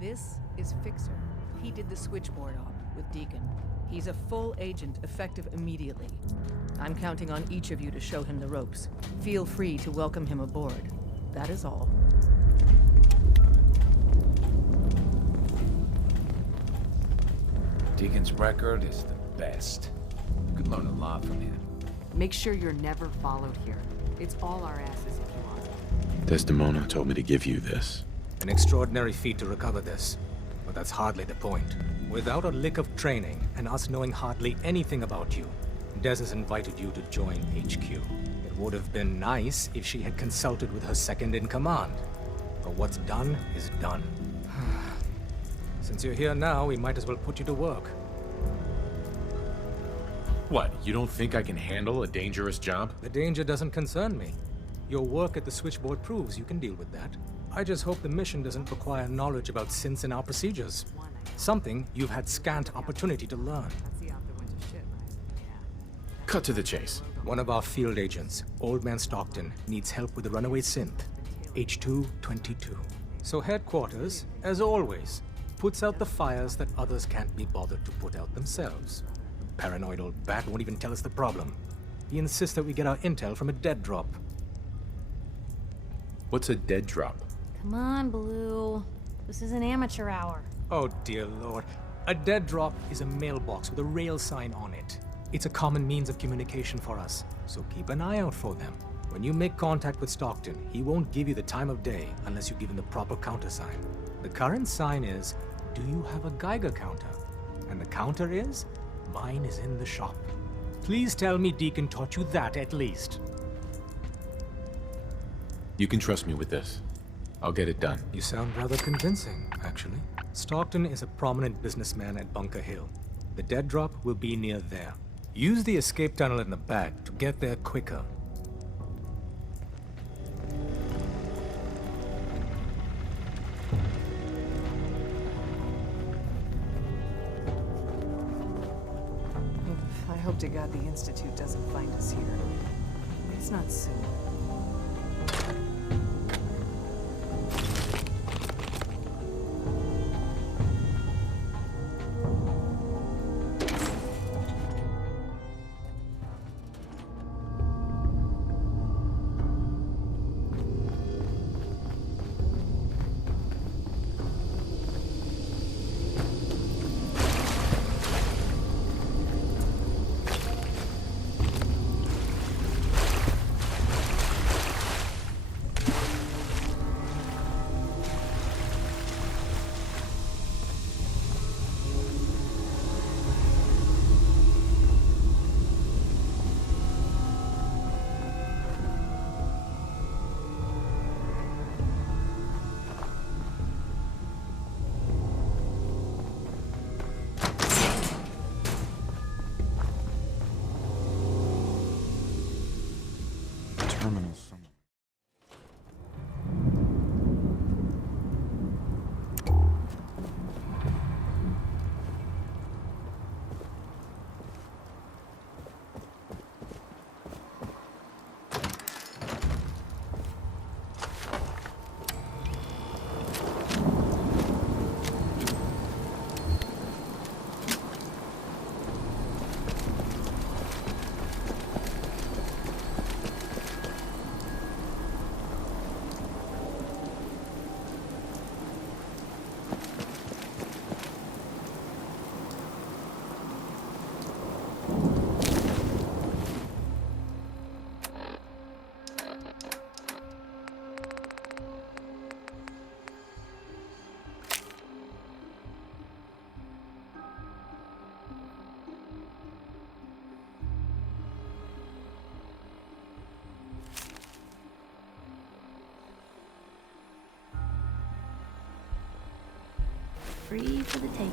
This is Fixer. He did the switchboard op with Deacon. He's a full agent, effective immediately. I'm counting on each of you to show him the ropes. Feel free to welcome him aboard. That is all. Deacon's record is the best. You could learn a lot from him. Make sure you're never followed here. It's all our asses if you want. Desdemona told me to give you this. An extraordinary feat to recover this. But that's hardly the point. Without a lick of training, and us knowing hardly anything about you, Des has invited you to join HQ. It would have been nice if she had consulted with her second-in-command. But what's done is done. Since you're here now, we might as well put you to work. What, you don't think I can handle a dangerous job? The danger doesn't concern me. Your work at the switchboard proves you can deal with that. I just hope the mission doesn't require knowledge about synths and our procedures. Something you've had scant opportunity to learn. Cut to the chase. One of our field agents, Old Man Stockton, needs help with a runaway synth, H222. So headquarters, as always, puts out the fires that others can't be bothered to put out themselves. The paranoid old bat won't even tell us the problem. He insists that we get our intel from a dead drop. What's a dead drop? Come on, Blue. This is an amateur hour. Oh dear lord. A dead drop is a mailbox with a rail sign on it. It's a common means of communication for us, so keep an eye out for them. When you make contact with Stockton, he won't give you the time of day unless you give him the proper countersign. The current sign is, do you have a Geiger counter? And the counter is, mine is in the shop. Please tell me Deacon taught you that at least. You can trust me with this. I'll get it done. You sound rather convincing, actually. Stockton is a prominent businessman at Bunker Hill. The dead drop will be near there. Use the escape tunnel in the back to get there quicker. I hope to God the Institute doesn't find us here. It's not soon. Terminal somewhere. Free for the taking.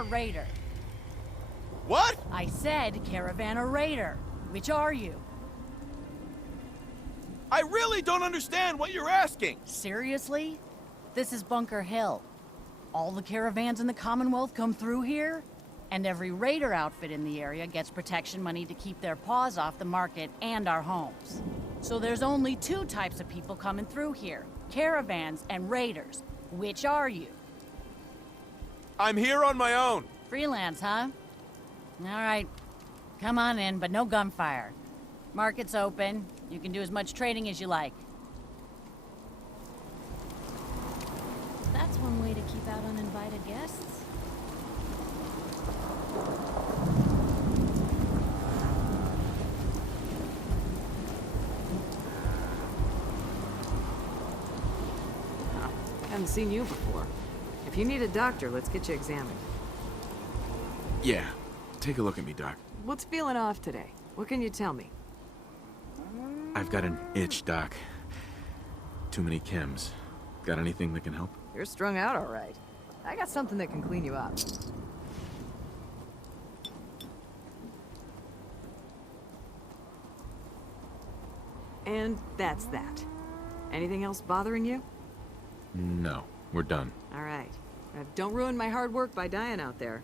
or raider? What? I said caravan or raider. Which are you? I really don't understand what you're asking. Seriously? This is Bunker Hill. All the caravans in the Commonwealth come through here, and every raider outfit in the area gets protection money to keep their paws off the market and our homes. So there's only two types of people coming through here, caravans and raiders. Which are you? I'm here on my own. Freelance, huh? All right. Come on in, but no gunfire. Market's open. You can do as much trading as you like. That's one way to keep out uninvited guests. Haven't seen you before. If you need a doctor, let's get you examined. Yeah. Take a look at me, Doc. What's feeling off today? What can you tell me? I've got an itch, Doc. Too many chems. Got anything that can help? You're strung out all right. I got something that can clean you up. And that's that. Anything else bothering you? No. We're done. All right. Don't ruin my hard work by dying out there.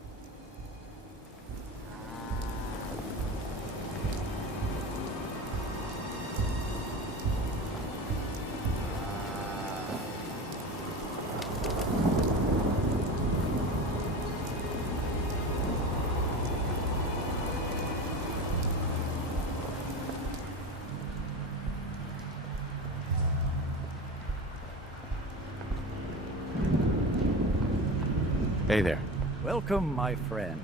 Hey there. Welcome, my friend.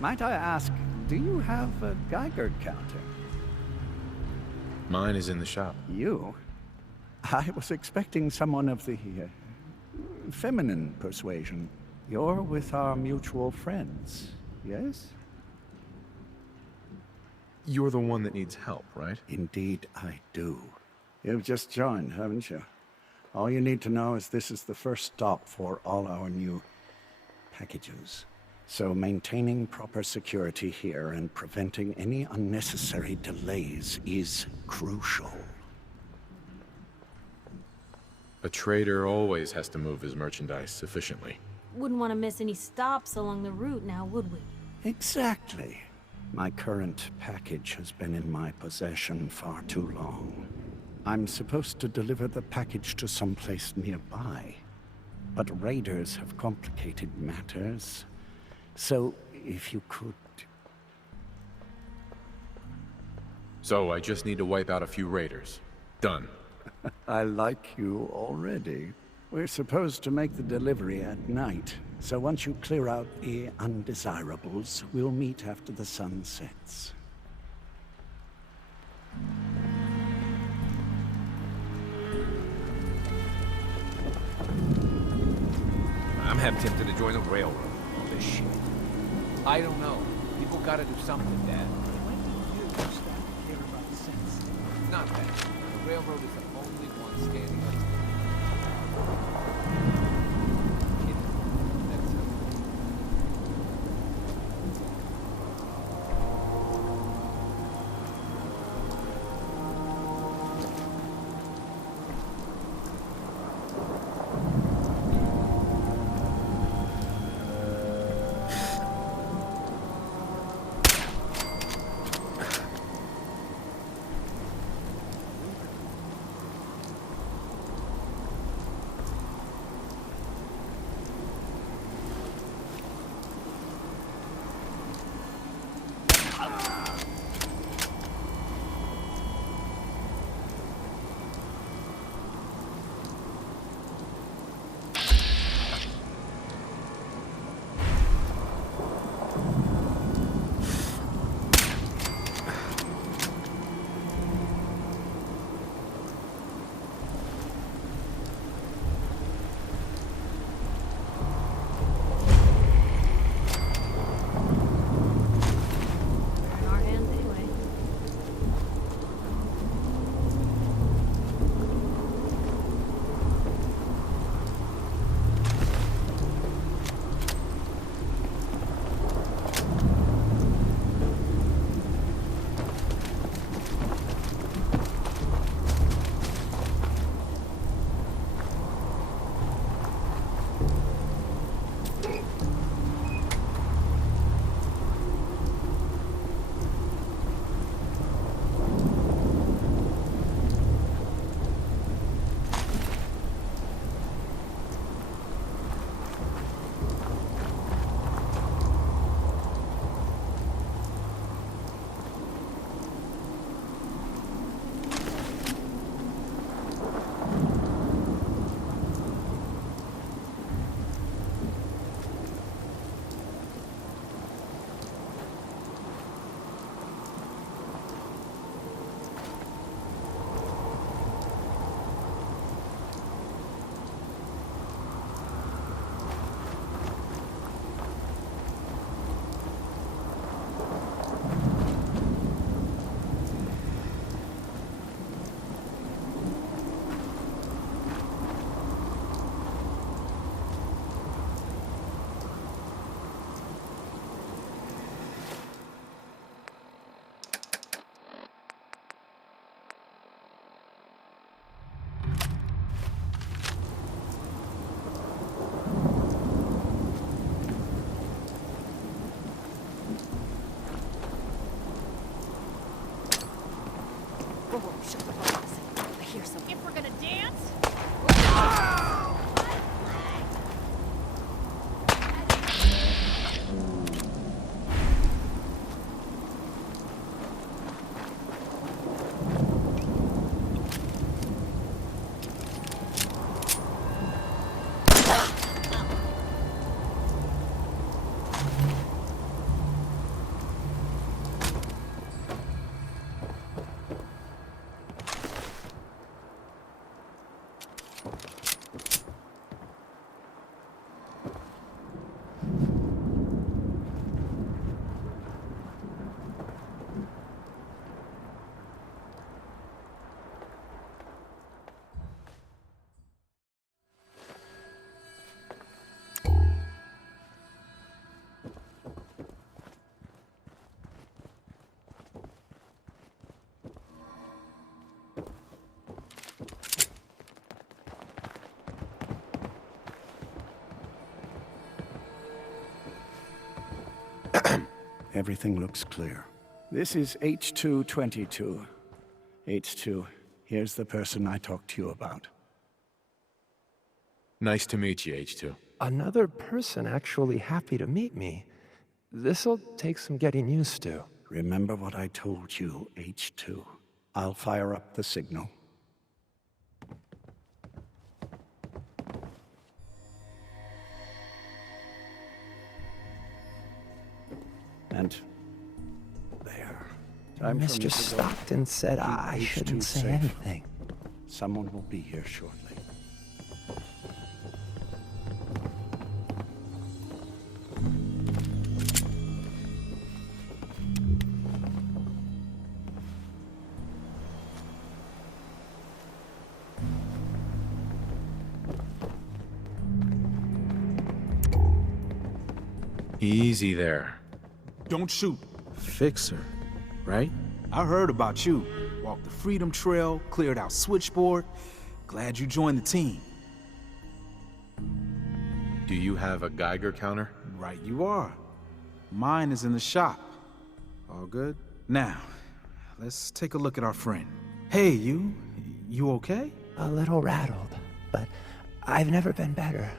Might I ask, do you have a Geiger counter? Mine is in the shop. You? I was expecting someone of the feminine persuasion. You're with our mutual friends, yes? You're the one that needs help, right? Indeed, I do. You've just joined, haven't you? All you need to know is this is the first stop for all our new packages. So maintaining proper security here and preventing any unnecessary delays is crucial. A trader always has to move his merchandise efficiently. Wouldn't want to miss any stops along the route now, would we? Exactly. My current package has been in my possession far too long. I'm supposed to deliver the package to someplace nearby. But raiders have complicated matters. So, if you could... So, I just need to wipe out a few raiders. Done. I like you already. We're supposed to make the delivery at night. So once you clear out the undesirables, we'll meet after the sun sets. I'm half tempted to join the railroad. All this shit. I don't know. People gotta do something, Dad. When did you start to care about sense? It's not that. The railroad is the only one standing up. Kid, that's Everything looks clear. This is H222. H2, here's the person I talked to you about. Nice to meet you, H2. Another person actually happy to meet me. This'll take some getting used to. Remember what I told you, H2. I'll fire up the signal. And there. Time for me to Mr. go. Stockton said I Keep shouldn't H2 say safe. anything. Someone will be here shortly. Easy there. Don't shoot. Fixer, right? I heard about you. Walked the Freedom Trail, cleared out Switchboard. Glad you joined the team. Do you have a Geiger counter? Right you are. Mine is in the shop. All good? Now, let's take a look at our friend. Hey, you okay? A little rattled, but I've never been better.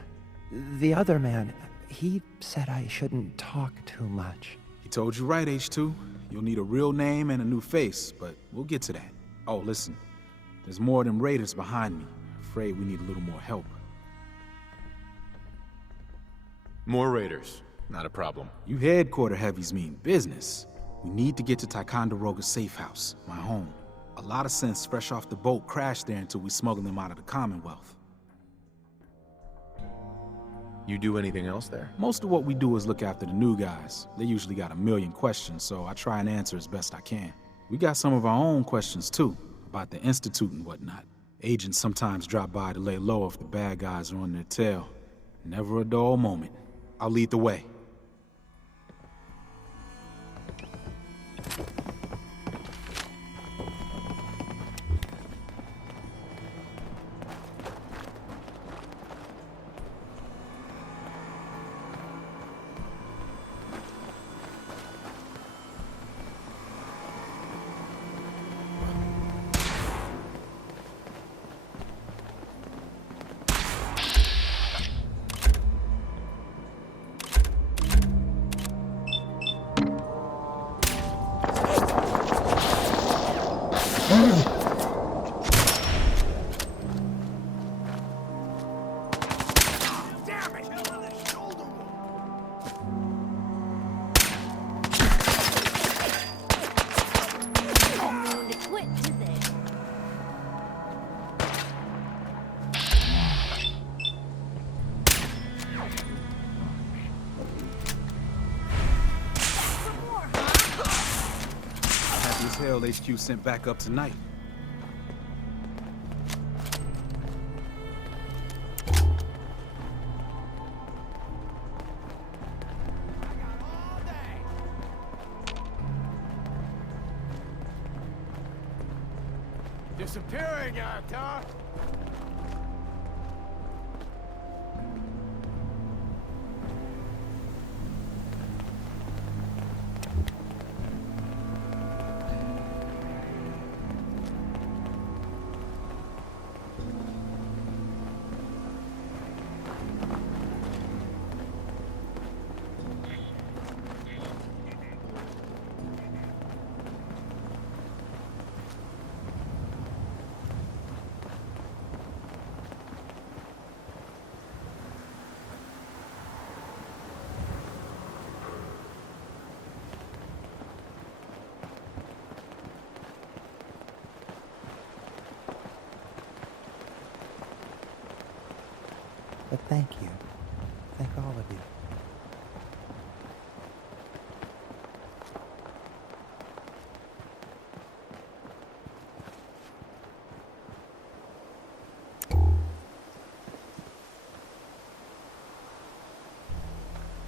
The other man, he said I shouldn't talk too much. He told you right, H2. You'll need a real name and a new face, but we'll get to that. Oh, listen. There's more of them raiders behind me. Afraid we need a little more help. More raiders. Not a problem. You headquarter heavies mean business. We need to get to Ticonderoga's safe house, my home. A lot of sense fresh off the boat crashed there until we smuggle them out of the Commonwealth. You do anything else there? Most of what we do is look after the new guys. They usually got a million questions, so I try and answer as best I can. We got some of our own questions too, about the Institute and whatnot. Agents sometimes drop by to lay low if the bad guys are on their tail. Never a dull moment. I'll lead the way. Hell, HQ sent back up tonight. Disappearing act, huh? But thank you. Thank all of you.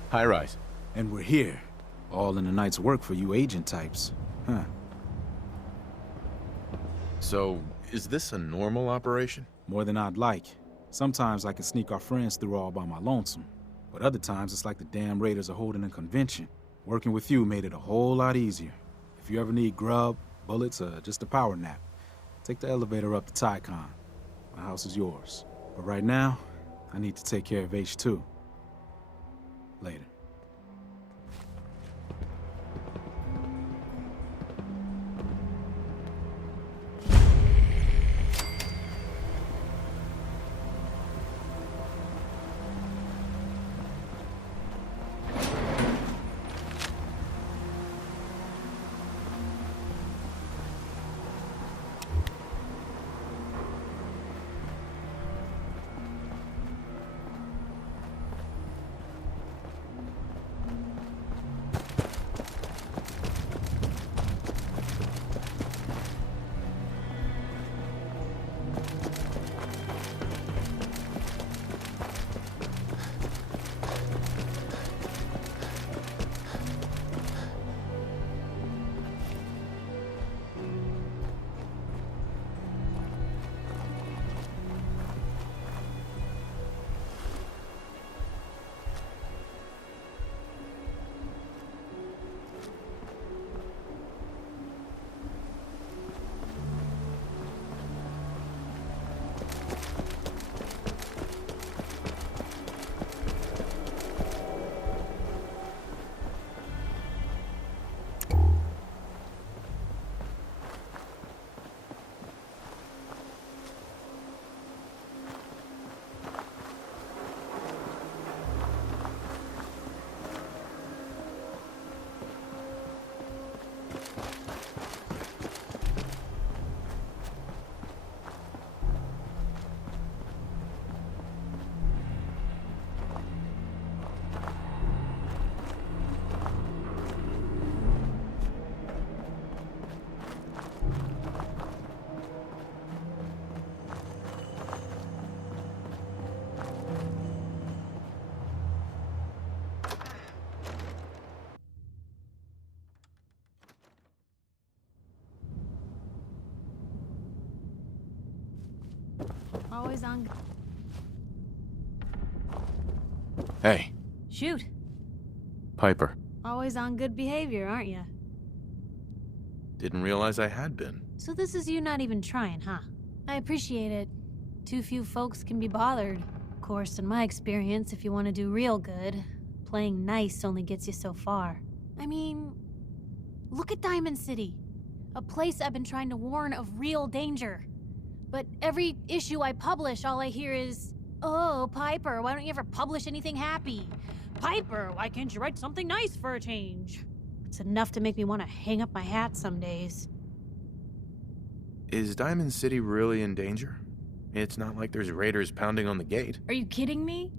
High rise. And we're here. All in the night's work for you agent types. Huh. So, is this a normal operation? More than I'd like. Sometimes I can sneak our friends through all by my lonesome. But other times it's like the damn raiders are holding a convention. Working with you made it a whole lot easier. If you ever need grub, bullets, or just a power nap, take the elevator up to Tycon. My house is yours. But right now, I need to take care of H2. Later. Always on... Hey, Shoot. Piper. Always on good behavior, aren't you? Didn't realize I had been. So this is you not even trying, huh? I appreciate it. Too few folks can be bothered. Of course, in my experience, if you want to do real good, playing nice only gets you so far. I mean, look at Diamond City. A place I've been trying to warn of real danger. But every issue I publish, all I hear is, "Oh, Piper, why don't you ever publish anything happy? Piper, why can't you write something nice for a change?" It's enough to make me want to hang up my hat some days. Is Diamond City really in danger? It's not like there's raiders pounding on the gate. Are you kidding me?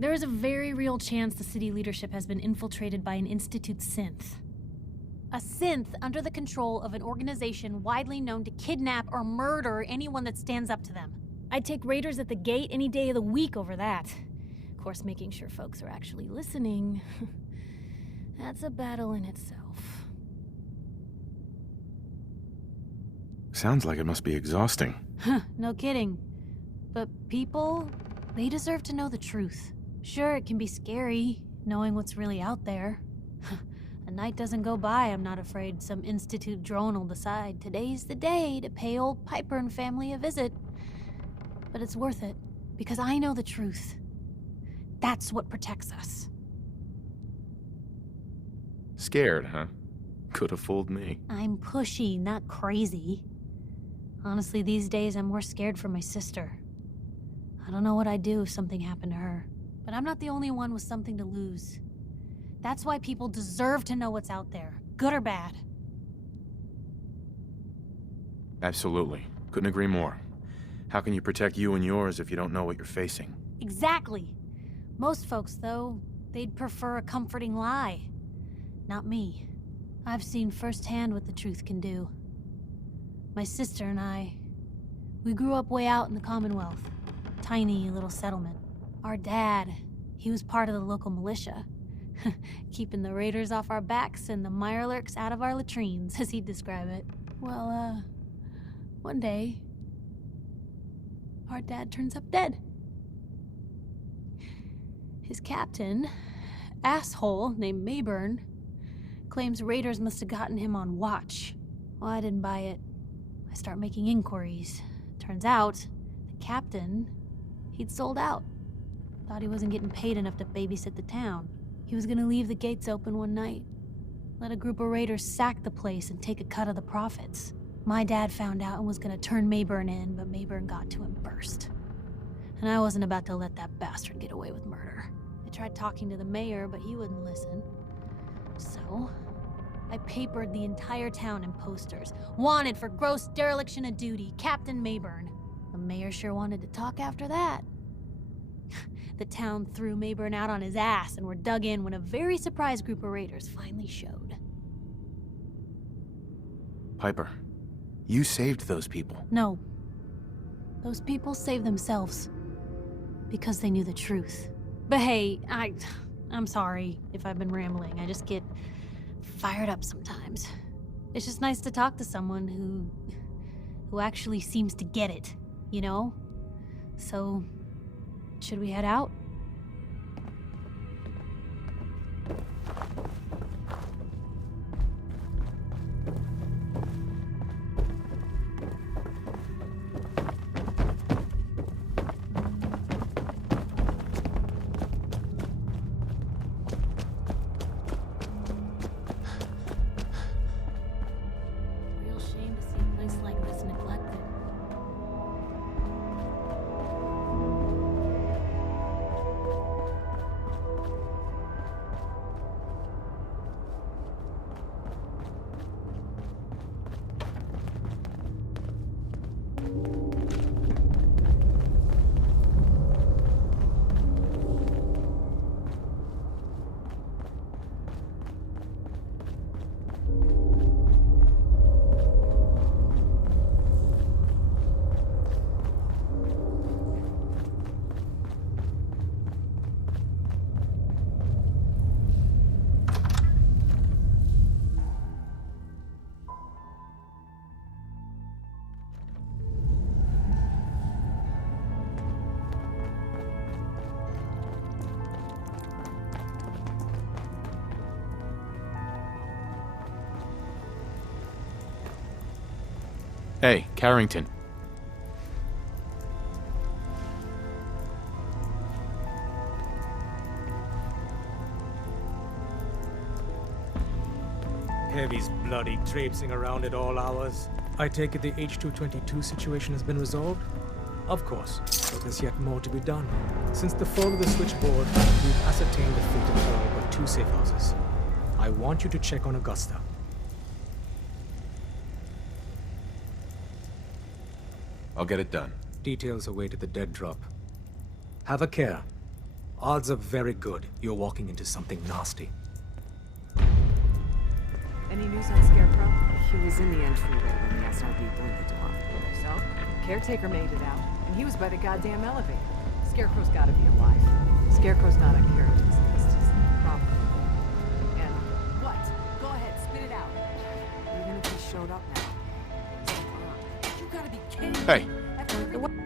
There is a very real chance the city leadership has been infiltrated by an Institute synth. A synth under the control of an organization widely known to kidnap or murder anyone that stands up to them. I'd take raiders at the gate any day of the week over that. Of course, making sure folks are actually listening. That's a battle in itself. Sounds like it must be exhausting. Huh, no kidding. But people, they deserve to know the truth. Sure, it can be scary, knowing what's really out there. A night doesn't go by, I'm not afraid some Institute drone will decide today's the day to pay old Piper and family a visit. But it's worth it, because I know the truth. That's what protects us. Scared, huh? Could have fooled me. I'm pushy, not crazy. Honestly, these days I'm more scared for my sister. I don't know what I'd do if something happened to her. But I'm not the only one with something to lose. That's why people deserve to know what's out there, good or bad. Absolutely. Couldn't agree more. How can you protect you and yours if you don't know what you're facing? Exactly. Most folks, though, they'd prefer a comforting lie. Not me. I've seen firsthand what the truth can do. My sister and I, we grew up way out in the Commonwealth. Tiny little settlement. Our dad, he was part of the local militia. Keeping the raiders off our backs and the mirelurks out of our latrines, as he'd describe it. Well, one day, our dad turns up dead. His captain, asshole named Mayburn, claims raiders must have gotten him on watch. Well, I didn't buy it. I start making inquiries. Turns out, the captain, he'd sold out. Thought he wasn't getting paid enough to babysit the town. He was gonna leave the gates open one night. Let a group of raiders sack the place and take a cut of the profits. My dad found out and was gonna turn Mayburn in, but Mayburn got to him first. And I wasn't about to let that bastard get away with murder. I tried talking to the mayor, but he wouldn't listen. So, I papered the entire town in posters. Wanted for gross dereliction of duty, Captain Mayburn. The mayor sure wanted to talk after that. The town threw Mayburn out on his ass and were dug in when a very surprised group of raiders finally showed. Piper, you saved those people. No. Those people saved themselves. Because they knew the truth. But hey, I'm sorry if I've been rambling. I just get fired up sometimes. It's just nice to talk to someone who actually seems to get it, you know? So, should we head out? Real shame to see a place like this neglected. Hey, Carrington. Heavy's bloody traipsing around at all hours. I take it the H-222 situation has been resolved? Of course, but there's yet more to be done. Since the fall of the switchboard, we've ascertained the fate of all but 2 safe houses. I want you to check on Augusta. I'll get it done. Details await at the dead drop. Have a care. Odds are very good you're walking into something nasty. Any news on Scarecrow? He was in the entryway when the SRB blew the door. So, caretaker made it out, and he was by the goddamn elevator. Scarecrow's gotta be alive. Scarecrow's not on Carrington's list. He's probably dead. And what? Go ahead, spit it out. Even if he showed up now. You gotta be kidding me. Hey. After everything.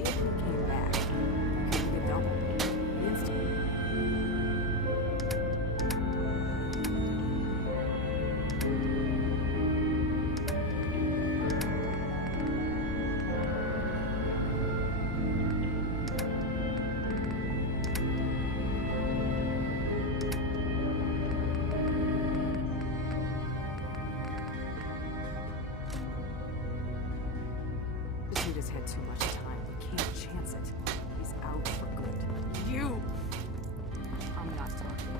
If he came back, it could be a double. Instant. This dude has had too much time. We can't chance it. He's out for good. You! I'm not talking.